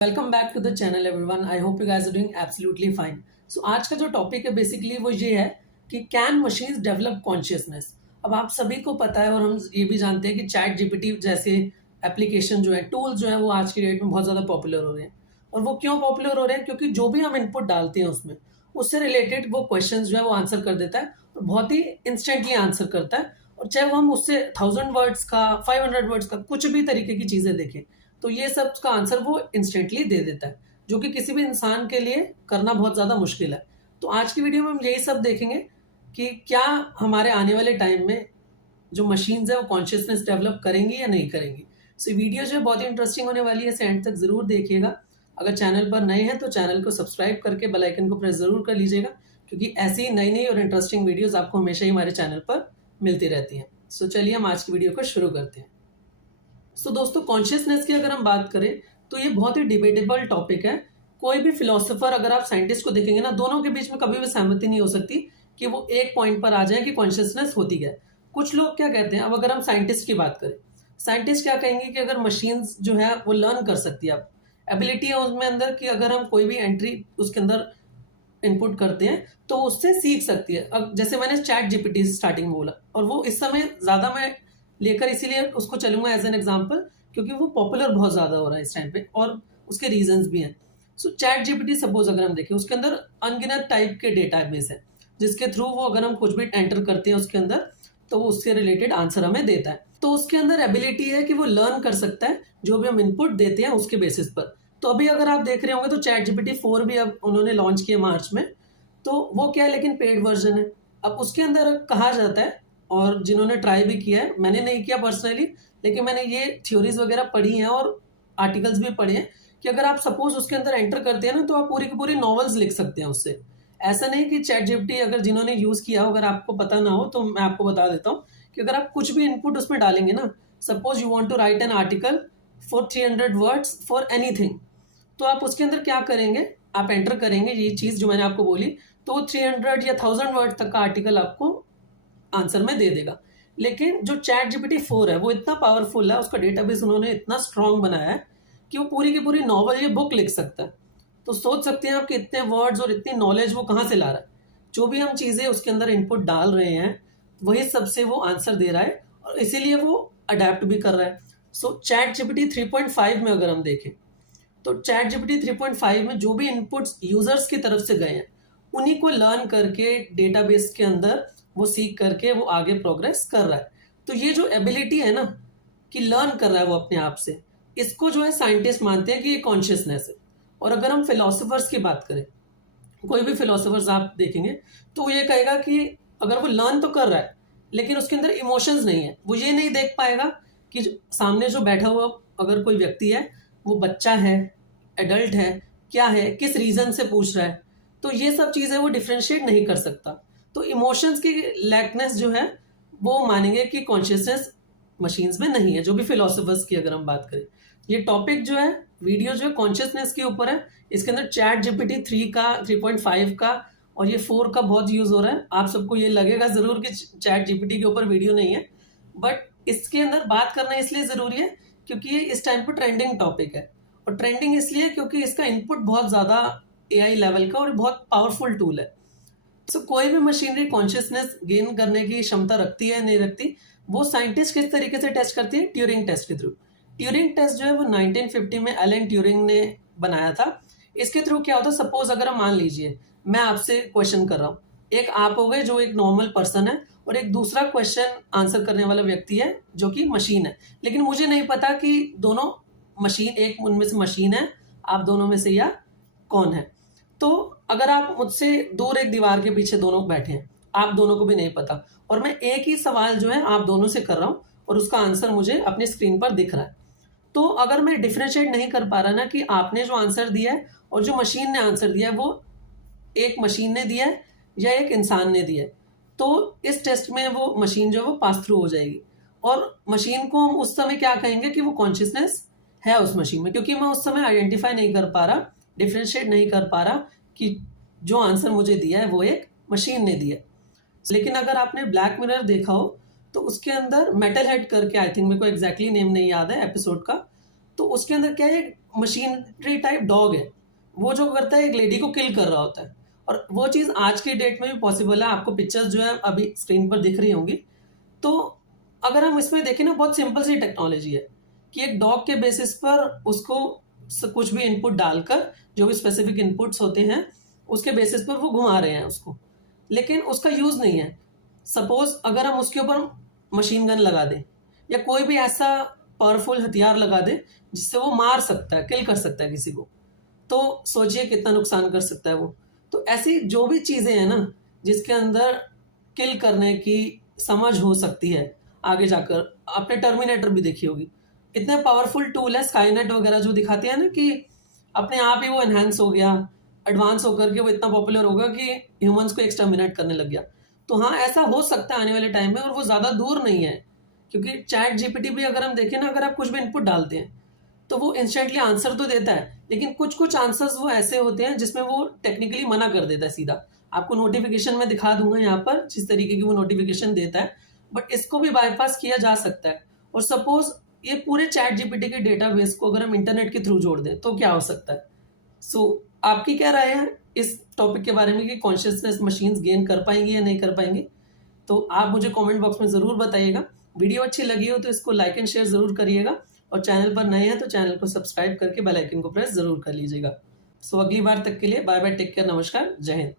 Welcome back to the channel everyone. I hope you guys are doing absolutely fine. So आज का जो topic है basically वो ये है कि कैन मशीन्स डेवलप कॉन्शियसनेस। अब आप सभी को पता है और हम ये भी जानते हैं कि चैट जीपीटी जैसे एप्लीकेशन जो है, टूल्स जो है, वो आज की डेट में बहुत ज़्यादा पॉपुलर हो रहे हैं। और वो क्यों पॉपुलर हो रहे हैं? क्योंकि जो भी हम इनपुट डालते हैं उसमें उससे रिलेटेड वो क्वेश्चन जो है वो आंसर कर देता है और बहुत ही इंस्टेंटली आंसर करता है। और चाहे वो हम उससे 1000 वर्ड्स का, 500 वर्ड्स का, कुछ भी तरीके की चीज़ें देखें तो ये सब का आंसर वो इंस्टेंटली दे देता है, जो कि किसी भी इंसान के लिए करना बहुत ज़्यादा मुश्किल है। तो आज की वीडियो में हम यही सब देखेंगे कि क्या हमारे आने वाले टाइम में जो मशीन्स है वो कॉन्शियसनेस डेवलप करेंगी या नहीं करेंगी। सो वीडियो जो है बहुत ही इंटरेस्टिंग होने वाली है, इसे एंड तक ज़रूर देखिएगा। अगर चैनल पर नए हैं तो चैनल को सब्सक्राइब करके बेल आइकन को प्रेस ज़रूर कर लीजिएगा, क्योंकि ऐसी ही नई नई और इंटरेस्टिंग वीडियोज़ आपको हमेशा ही हमारे चैनल पर मिलती रहती हैं। सो चलिए हम आज की वीडियो को शुरू करते हैं। सो दोस्तों, कॉन्शियसनेस की अगर हम बात करें तो ये बहुत ही डिबेटेबल टॉपिक है। कोई भी फिलोसोफर, अगर आप साइंटिस्ट को देखेंगे ना, दोनों के बीच में कभी भी सहमति नहीं हो सकती कि वो एक पॉइंट पर आ जाए कि कॉन्शियसनेस होती है। कुछ लोग क्या कहते हैं, अब अगर हम साइंटिस्ट की बात करें, साइंटिस्ट क्या कहेंगे कि अगर मशीन्स जो है वो लर्न कर सकती है, अब एबिलिटी है उसमें अंदर कि अगर हम कोई भी एंट्री उसके अंदर इनपुट करते हैं तो उससे सीख सकती है। अब जैसे मैंने चैट जीपीटी स्टार्टिंग में बोला, और वो इस समय ज़्यादा मैं लेकर इसीलिए उसको चलूंगा एज एन एग्जाम्पल, क्योंकि वो पॉपुलर बहुत ज़्यादा हो रहा है इस टाइम पे और उसके रीजंस भी हैं। सो चैट जीपीटी सपोज अगर हम देखें, उसके अंदर अनगिनत टाइप के डेटा बेस है, जिसके थ्रू वो अगर हम कुछ भी एंटर करते हैं उसके अंदर तो वो उससे रिलेटेड आंसर हमें देता है। तो उसके अंदर एबिलिटी है कि वो लर्न कर सकता है जो भी हम इनपुट देते हैं उसके बेसिस पर। तो अभी अगर आप देख रहे होंगे तो चैट जीपीटी 4 भी अब उन्होंने लॉन्च किया मार्च में। तो वो क्या है, लेकिन पेड वर्जन है। अब उसके अंदर कहा जाता है, और जिन्होंने ट्राई भी किया है, मैंने नहीं किया पर्सनली, लेकिन मैंने ये थ्योरीज वगैरह पढ़ी हैं और आर्टिकल्स भी पढ़े हैं कि अगर आप सपोज उसके अंदर एंटर करते हैं ना तो आप पूरी की पूरी नॉवेल्स लिख सकते हैं उससे। ऐसा नहीं कि चैट जीपीटी अगर जिन्होंने यूज़ किया हो, अगर आपको पता ना हो तो मैं आपको बता देता हूँ कि अगर आप कुछ भी इनपुट उसमें डालेंगे ना, suppose you want to write an article for 300 words for anything, तो आप उसके अंदर क्या करेंगे, आप एंटर करेंगे ये चीज़ जो मैंने आपको बोली, तो वो 300 या 1000 वर्ड तक का आर्टिकल आपको आंसर में दे देगा। लेकिन जो चैट जीपीटी 4 है वो इतना पावरफुल है, उसका डेटाबेस उन्होंने इतना स्ट्रांग बनाया है कि वो पूरी की पूरी नॉवल या बुक लिख सकता है। तो सोच सकते हैं आप कि इतने वर्ड्स और इतनी नॉलेज वो कहाँ से ला रहा है। जो भी हम चीज़ें उसके अंदर इनपुट डाल रहे हैं वही सबसे वो आंसर दे रहा है, और इसीलिए वो अडेप्ट भी कर रहा है। सो चैट जीपीटी 3.5 में अगर हम देखें तो चैट जीपीटी 3.5 में जो भी इनपुट्स यूजर्स की तरफ से गए हैं उन्हीं को लर्न करके डेटाबेस के अंदर वो सीख करके वो आगे प्रोग्रेस कर रहा है। तो ये जो एबिलिटी है ना कि लर्न कर रहा है वो अपने आप से, इसको जो है साइंटिस्ट मानते हैं कि ये कॉन्शियसनेस है। और अगर हम फिलोसोफर्स की बात करें, कोई भी फिलोसोफर्स आप देखेंगे तो वो ये कहेगा कि अगर वो लर्न तो कर रहा है लेकिन उसके अंदर इमोशंस नहीं है, वो ये नहीं देख पाएगा कि सामने जो बैठा हुआ अगर कोई व्यक्ति है वो बच्चा है, एडल्ट है, क्या है, किस रीज़न से पूछ रहा है। तो ये सब चीज़ें वो डिफ्रेंशिएट नहीं कर सकता। तो इमोशंस की लैकनेस जो है वो मानेंगे कि कॉन्शियसनेस मशीन्स में नहीं है, जो भी फिलोसोफर्स की अगर हम बात करें। ये टॉपिक जो है, वीडियो जो है कॉन्शियसनेस के ऊपर है। इसके अंदर चैट जीपीटी 3 का, 3.5 का और ये 4 का बहुत यूज़ हो रहा है। आप सबको ये लगेगा ज़रूर कि चैट जीपीटी के ऊपर वीडियो नहीं है, बट इसके अंदर बात करना इसलिए ज़रूरी है क्योंकि ये इस टाइम पर ट्रेंडिंग टॉपिक है। और ट्रेंडिंग इसलिए क्योंकि इसका इनपुट बहुत ज़्यादा एआई लेवल का और बहुत पावरफुल टूल है। सो कोई भी मशीनरी कॉन्शियसनेस गेन करने की क्षमता रखती है नहीं रखती, वो साइंटिस्ट किस तरीके से टेस्ट करती है, ट्यूरिंग टेस्ट के थ्रू। ट्यूरिंग टेस्ट जो है वो 1950 में एलन ट्यूरिंग ने बनाया था। इसके थ्रू क्या होता है, सपोज अगर हम मान लीजिए मैं आपसे क्वेश्चन कर रहा हूँ, एक आप हो गए जो एक नॉर्मल पर्सन है और एक दूसरा क्वेश्चन आंसर करने वाला व्यक्ति है जो कि मशीन है, लेकिन मुझे नहीं पता कि दोनों मशीन, एक उनमें से मशीन है आप दोनों में से या कौन है। तो अगर आप मुझसे दूर एक दीवार के पीछे दोनों बैठे हैं, आप दोनों को भी नहीं पता, और मैं एक ही सवाल जो है आप दोनों से कर रहा हूँ और उसका आंसर मुझे अपनी स्क्रीन पर दिख रहा है, तो अगर मैं डिफ्रेंशिएट नहीं कर पा रहा ना कि आपने जो आंसर दिया है और जो मशीन ने आंसर दिया है वो एक मशीन ने दिया है या एक इंसान ने दिया है, तो इस टेस्ट में वो मशीन जो है वो पास थ्रू हो जाएगी। और मशीन को हम उस समय क्या कहेंगे कि वो कॉन्शियसनेस है उस मशीन में, क्योंकि मैं उस समय आइडेंटिफाई नहीं कर पा रहा, डिफ्रेंशिएट नहीं कर पा रहा कि जो आंसर मुझे दिया है वो एक मशीन ने दिया। लेकिन अगर आपने ब्लैक मिरर देखा हो तो उसके अंदर मेटल हेड करके, आई थिंक, मेरे को एग्जैक्टली नेम नहीं याद है एपिसोड का, तो उसके अंदर क्या है, मशीनरी टाइप डॉग है, वो जो करता है एक लेडी को किल कर रहा होता है। और वो चीज़ आज की डेट में भी पॉसिबल है। आपको पिक्चर्स जो है अभी स्क्रीन पर दिख रही होंगी। तो अगर हम इसमें देखें ना, बहुत सिंपल सी टेक्नोलॉजी है कि एक डॉग के बेसिस पर उसको कुछ भी इनपुट डालकर, जो भी स्पेसिफिक इनपुट्स होते हैं उसके बेसिस पर वो घुमा रहे हैं उसको, लेकिन उसका यूज़ नहीं है। सपोज अगर हम उसके ऊपर मशीन गन लगा दें या कोई भी ऐसा पावरफुल हथियार लगा दें जिससे वो मार सकता है, किल कर सकता है किसी को, तो सोचिए कितना नुकसान कर सकता है वो। तो ऐसी जो भी चीज़ें हैं ना जिसके अंदर किल करने की समझ हो सकती है आगे जाकर, आपने टर्मिनेटर भी देखी होगी, इतने पावरफुल टूल है स्काईनेट वगैरह जो दिखाते हैं ना कि अपने आप ही वो एनहांस हो गया, एडवांस होकर के वो इतना पॉपुलर होगा कि ह्यूमंस को एक्सटर्मिनेट करने लग गया। तो हाँ, ऐसा हो सकता है आने वाले टाइम में, और वो ज़्यादा दूर नहीं है। क्योंकि चैट जीपीटी भी अगर हम देखें ना, अगर आप कुछ भी इनपुट डालते हैं तो वो इंस्टेंटली आंसर तो देता है, लेकिन कुछ कुछ आंसर्स वो ऐसे होते हैं जिसमें वो टेक्निकली मना कर देता है सीधा। आपको नोटिफिकेशन में दिखा दूंगा यहाँ पर जिस तरीके की वो नोटिफिकेशन देता है, बट इसको भी बाईपास किया जा सकता है। और सपोज ये पूरे चैट जीपीटी के डेटाबेस को अगर हम इंटरनेट के थ्रू जोड़ दें तो क्या हो सकता है। सो आपकी क्या राय है इस टॉपिक के बारे में कि कॉन्शियसनेस मशीन्स गेन कर पाएंगी या नहीं कर पाएंगी? तो आप मुझे कमेंट बॉक्स में ज़रूर बताइएगा। वीडियो अच्छी लगी हो तो इसको लाइक एंड शेयर ज़रूर करिएगा, और चैनल पर नए हैं तो चैनल को सब्सक्राइब करके बेल आइकन को प्रेस ज़रूर कर लीजिएगा। सो अगली बार तक के लिए बाय बाय, टेक केयर, नमस्कार, जय हिंद।